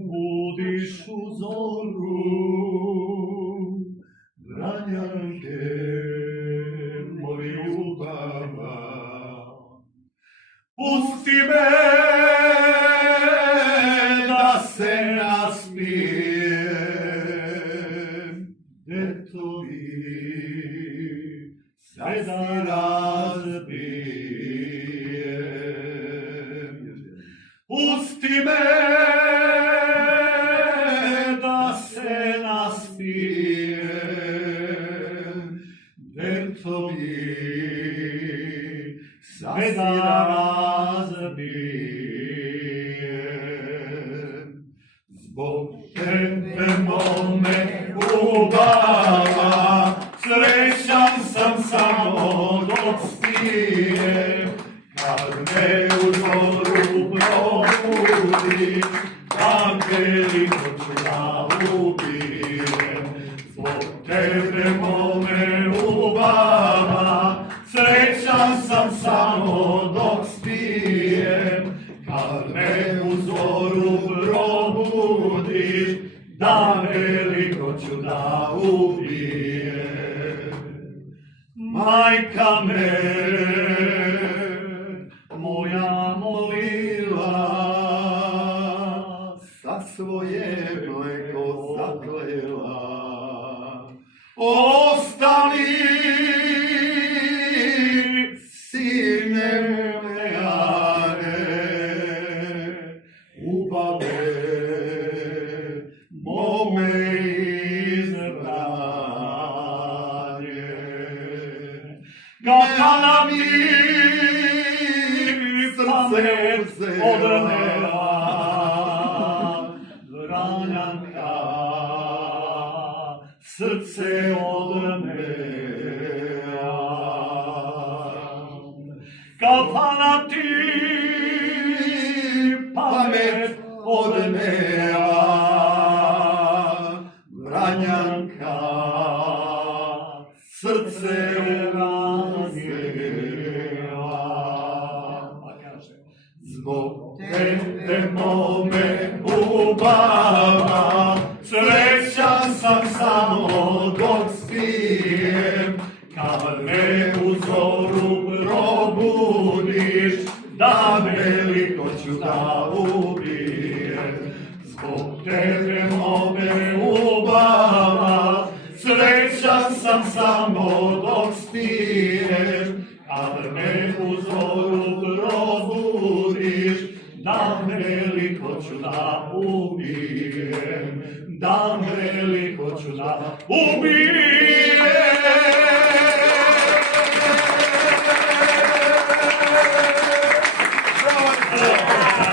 budiš u zoru, Vranjanke moj ljubava. Pusti me da se naspijem, detovi sve da razbijem. Pusti me da se naspijem, detovi sve da razbijem. Zbog tebe mome ljubava, srećan sam samo dok spijem. Kad me u zoru probudiš, angeli hoću da ubijem. Zbog tebe mome ljubava, srećan sam samo dok spijem. Kad me u zoru probudiš, dan veliko ću da ubijem. Majka me moja molila, sa svoje mleko zaklela. Ostani, sine mejane, ubave mome izbranje. Kada mi srce odnela, Vranjanka, srce odnela. Kafana ti pamet odnela, Vranjanka, srce razjela. Zbog tebe mome ljubava, srećan sam samo dok spijem. Kad me u zoru probudiš, dan veliko ću da ubijem. Zbog tebe mome ljubava, srećan sam samo dok spijem. Kad me u zoru probudiš, dan veliko ću da ubijem. Dan veliko ću da ubijem.